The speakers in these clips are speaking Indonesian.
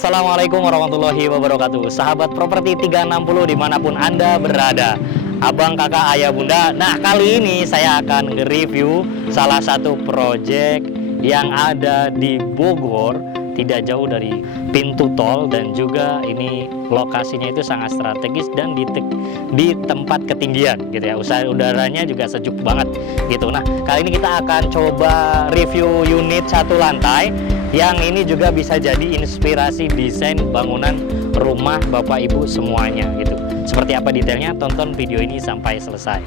Assalamualaikum warahmatullahi wabarakatuh. Sahabat properti 360 dimanapun Anda berada, abang, kakak, ayah, bunda. Nah, kali ini saya akan nge-review salah satu proyek yang ada di Bogor, tidak jauh dari pintu tol, dan juga ini lokasinya itu sangat strategis dan di tempat ketinggian gitu ya. Udaranya juga sejuk banget gitu. Nah, kali ini kita akan coba review unit satu lantai yang ini juga bisa jadi inspirasi desain bangunan rumah Bapak Ibu semuanya gitu. Seperti apa detailnya? Tonton video ini sampai selesai.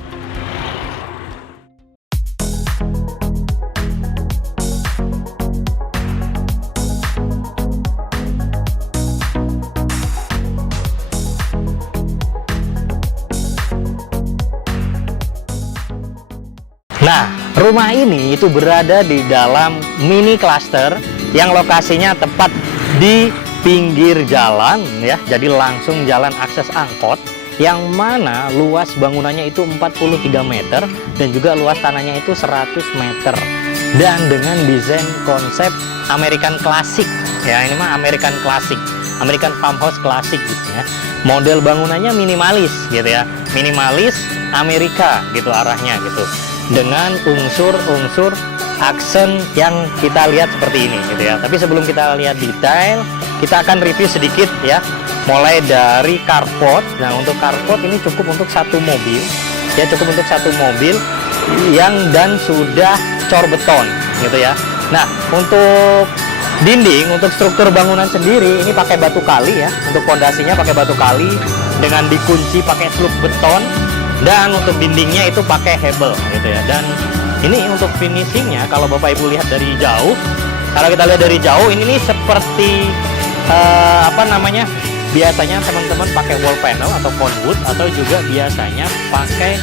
Nah, rumah ini itu berada di dalam mini cluster yang lokasinya tepat di pinggir jalan ya. Jadi langsung jalan akses angkot, yang mana luas bangunannya itu 43 meter dan juga luas tanahnya itu 100 meter. Dan dengan desain konsep American klasik ya, ini mah American klasik, American farmhouse klasik gitu ya. Model bangunannya minimalis gitu ya. Minimalis Amerika gitu arahnya gitu. Dengan unsur-unsur aksen yang kita lihat seperti ini gitu ya. Tapi sebelum kita lihat detail, kita akan review sedikit ya. Mulai dari carport. Nah, untuk carport ini cukup untuk satu mobil ya, cukup untuk satu mobil yang dan sudah cor beton gitu ya. Nah, untuk dinding, untuk struktur bangunan sendiri ini pakai batu kali ya. Untuk fondasinya pakai batu kali dengan dikunci pakai slub beton. Dan untuk dindingnya itu pakai hebel gitu ya. Dan ini untuk finishingnya, kalau Bapak Ibu lihat dari jauh, kalau kita lihat dari jauh ini nih seperti biasanya teman-teman pakai wall panel atau conwood, atau juga biasanya pakai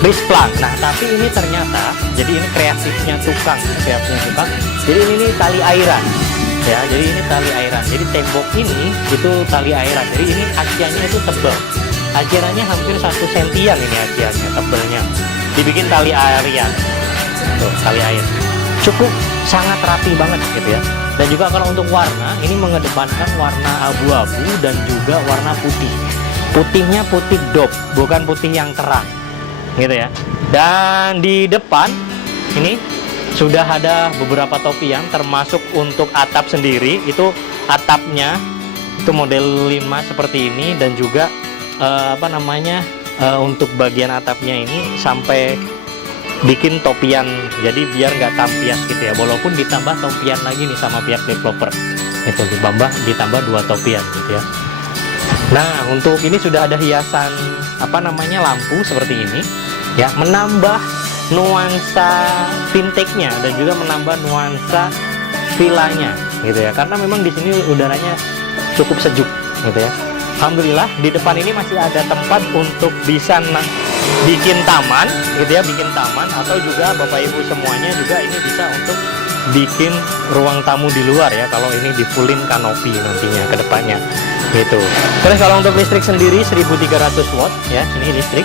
bridge plank. Nah, tapi ini ternyata jadi ini kreatifnya tukang. Jadi ini tali airan ya. Jadi ini tali airan. Jadi tembok ini itu tali airan. Jadi ini aciannya itu tebal. Aciannya hampir 1 sentian ini aciannya, tebelnya. Dibikin tali airan. Tuh, tali air. Cukup sangat rapi banget gitu ya. Dan juga kalau untuk warna, ini mengedepankan warna abu-abu dan juga warna putih. Putihnya putih dop, bukan putih yang terang. Gitu ya. Dan di depan ini sudah ada beberapa topian, termasuk untuk atap sendiri. Itu atapnya itu model 5 seperti ini, dan juga untuk bagian atapnya ini sampai bikin topian, jadi biar nggak tampias gitu ya. Walaupun ditambah topian lagi nih sama pihak developer, itu ditambah 2 topian gitu ya. Nah, untuk ini sudah ada hiasan lampu seperti ini ya, menambah nuansa vintage-nya dan juga menambah nuansa villanya gitu ya. Karena memang di sini udaranya cukup sejuk gitu ya. Alhamdulillah di depan ini masih ada tempat untuk bisa bikin taman gitu ya, bikin taman, atau juga Bapak Ibu semuanya juga ini bisa untuk bikin ruang tamu di luar ya, kalau ini di fullin kanopi nantinya ke depannya gitu. Terus kalau untuk listrik sendiri 1300 watt ya, ini listrik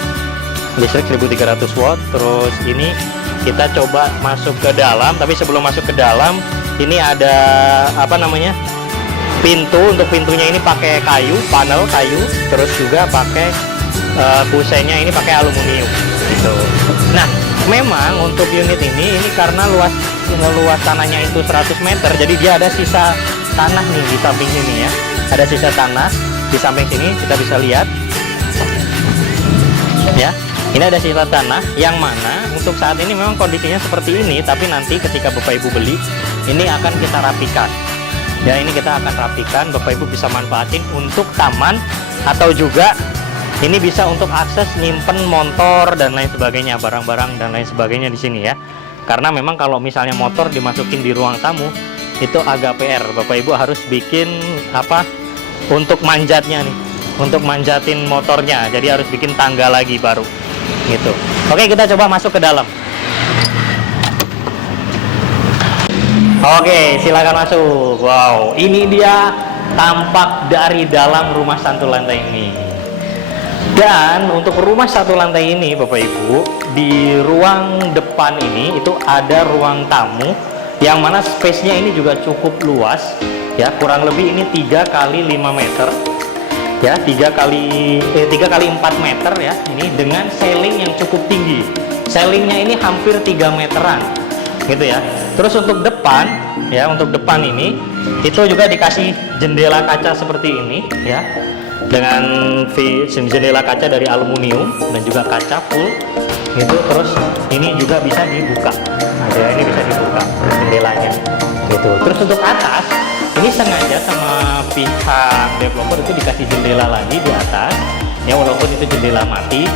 1300 watt. Terus ini kita coba masuk ke dalam, tapi sebelum masuk ke dalam ini ada pintu. Untuk pintunya ini pakai kayu, panel kayu, terus juga pakai kusennya ini pakai aluminium gitu. Nah, memang untuk unit ini karena luas tanahnya itu 100 meter, jadi dia ada sisa tanah nih di samping sini ya. Ada sisa tanah di samping sini, kita bisa lihat ya. Ini ada sisa tanah yang mana untuk saat ini memang kondisinya seperti ini, tapi nanti ketika Bapak Ibu beli ini akan kita rapikan. Ya, ini kita akan rapikan, Bapak Ibu bisa manfaatin untuk taman, atau juga ini bisa untuk akses nyimpen motor dan lain sebagainya, barang-barang dan lain sebagainya di sini ya. Karena memang kalau misalnya motor dimasukin di ruang tamu itu agak PR. Bapak Ibu harus bikin untuk manjatnya nih, untuk manjatin motornya. Jadi harus bikin tangga lagi baru gitu. Oke, kita coba masuk ke dalam. Oke, silakan masuk. Wow, ini dia tampak dari dalam rumah satu lantai ini. Dan untuk rumah satu lantai ini Bapak Ibu, di ruang depan ini itu ada ruang tamu yang mana space-nya ini juga cukup luas ya, kurang lebih ini 3 kali 5 meter ya, 3 kali 4 meter ya, ini dengan ceiling yang cukup tinggi. Ceilingnya ini hampir 3 meteran gitu ya. Terus untuk depan ya, untuk depan ini itu juga dikasih jendela kaca seperti ini ya, dengan jendela kaca dari aluminium dan juga kaca full gitu. Terus ini juga bisa dibuka, nah ya, ini bisa dibuka jendelanya gitu. Terus untuk atas ini sengaja sama pihak developer itu dikasih jendela lagi di atas ya, walaupun itu jendela mati.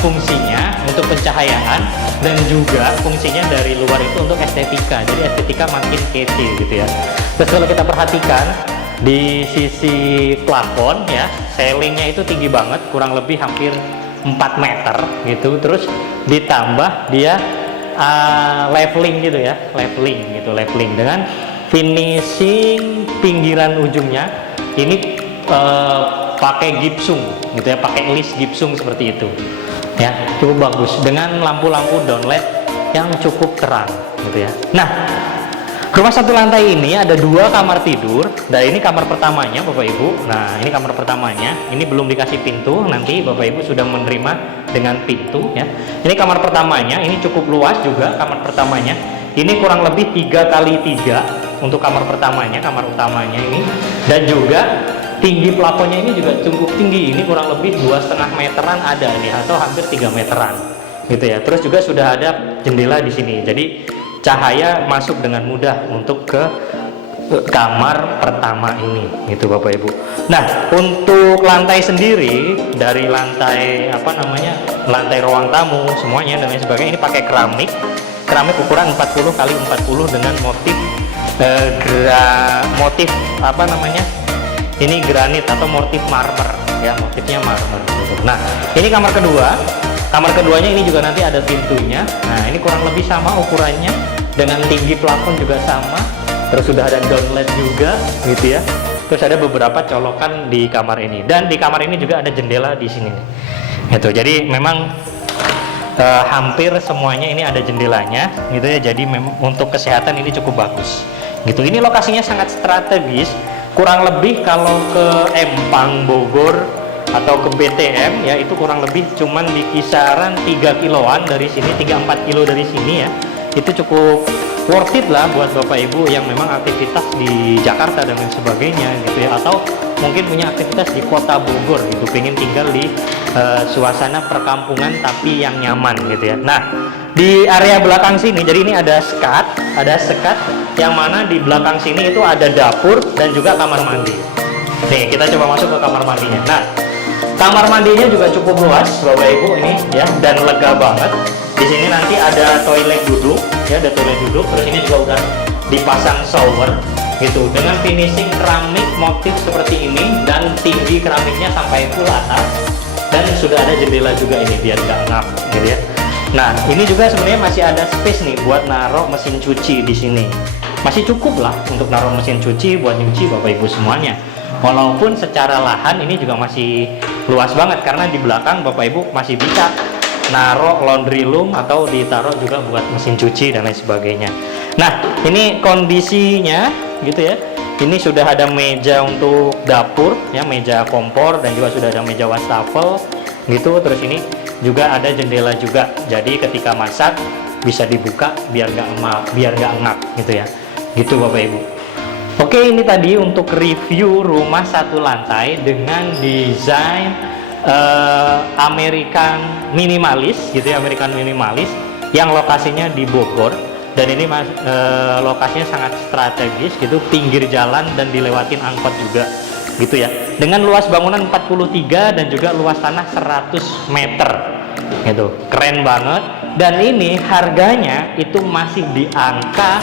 Fungsinya untuk pencahayaan dan juga fungsinya dari luar itu untuk estetika, jadi estetika makin kece gitu ya. Terus kalau kita perhatikan di sisi plafon ya, ceilingnya itu tinggi banget, kurang lebih hampir 4 meter gitu. Terus ditambah dia leveling gitu ya, leveling dengan finishing pinggiran ujungnya ini pakai gipsum gitu ya, pakai list gipsum seperti itu ya, cukup bagus dengan lampu-lampu downlight yang cukup terang gitu ya. Nah, rumah 1 lantai ini ada 2 kamar tidur. Nah, ini kamar pertamanya Bapak Ibu. Nah, ini kamar pertamanya, ini belum dikasih pintu, nanti Bapak Ibu sudah menerima dengan pintu ya. Ini kamar pertamanya, ini cukup luas juga kamar pertamanya. Ini kurang lebih 3 kali 3 untuk kamar pertamanya, kamar utamanya ini. Dan juga tinggi plafonnya ini juga cukup tinggi, ini kurang lebih 2,5 meteran ada nih, atau hampir 3 meteran gitu ya. Terus juga sudah ada jendela di sini, jadi cahaya masuk dengan mudah untuk ke kamar pertama ini gitu Bapak Ibu. Nah, untuk lantai sendiri, dari lantai lantai ruang tamu semuanya dan lain sebagainya ini pakai keramik ukuran 40 kali 40 dengan motif ini granit atau motif marmer ya, motifnya marmer gitu. Nah, ini kamar keduanya ini juga nanti ada pintunya. Nah, ini kurang lebih sama ukurannya dengan tinggi plafon juga sama. Terus sudah ada downlight juga gitu ya. Terus ada beberapa colokan di kamar ini, dan di kamar ini juga ada jendela di sini gitu. Jadi memang hampir semuanya ini ada jendelanya gitu ya. Jadi untuk kesehatan ini cukup bagus gitu. Ini lokasinya sangat strategis. Kurang lebih kalau ke Empang Bogor atau ke BTM ya, itu kurang lebih cuman di kisaran 3 kiloan dari sini, 3-4 kilo dari sini ya. Itu cukup worth it lah buat Bapak Ibu yang memang aktivitas di Jakarta dan lain sebagainya gitu ya, atau mungkin punya aktivitas di kota Bogor gitu, pengen tinggal di suasana perkampungan tapi yang nyaman gitu ya. Nah, di area belakang sini, jadi ini ada sekat yang mana di belakang sini itu ada dapur dan juga kamar mandi. Nih, kita coba masuk ke kamar mandinya. Nah, kamar mandinya juga cukup luas Bapak Ibu ini ya, dan lega banget. Di sini nanti ada toilet duduk ya, ada toilet duduk. Terus ini juga udah dipasang shower gitu dengan finishing keramik motif seperti ini, dan tinggi keramiknya sampai full atas, dan sudah ada jendela juga ini biar nggak ngap gitu ya. Nah, ini juga sebenarnya masih ada space nih buat naruh mesin cuci di sini. Masih cukup lah untuk naruh mesin cuci buat nyuci Bapak Ibu semuanya. Walaupun secara lahan ini juga masih luas banget, karena di belakang Bapak Ibu masih bisa naruh laundry room atau ditaruh juga buat mesin cuci dan lain sebagainya. Nah, ini kondisinya gitu ya. Ini sudah ada meja untuk dapur ya, meja kompor, dan juga sudah ada meja wastafel gitu. Terus ini juga ada jendela juga, jadi ketika masak bisa dibuka biar nggak ngap gitu ya, gitu Bapak Ibu. Oke, ini tadi untuk review rumah 1 lantai dengan desain American minimalis gitu ya, American minimalis yang lokasinya di Bogor. Dan ini lokasinya sangat strategis gitu, pinggir jalan dan dilewatin angkot juga gitu ya, dengan luas bangunan 43 dan juga luas tanah 100 meter gitu, keren banget. Dan ini harganya itu masih di angka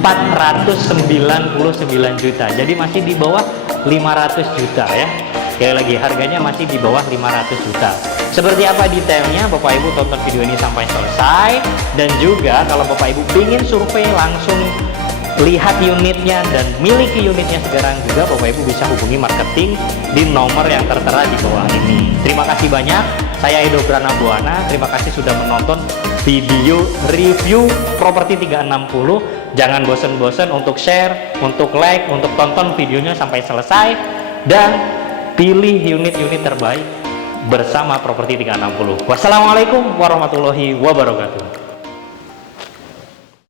499 juta, jadi masih di bawah 500 juta ya. Sekali lagi, harganya masih di bawah 500 juta. Seperti apa detailnya, Bapak Ibu tonton video ini sampai selesai. Dan juga kalau Bapak Ibu ingin survei langsung, lihat unitnya dan miliki unitnya sekarang juga, Bapak Ibu bisa hubungi marketing di nomor yang tertera di bawah ini. Terima kasih banyak. Saya Edo Pranabuana. Terima kasih sudah menonton video review properti 360. Jangan bosen-bosen untuk share, untuk like, untuk tonton videonya sampai selesai, dan pilih unit-unit terbaik bersama properti 360. Wassalamualaikum warahmatullahi wabarakatuh.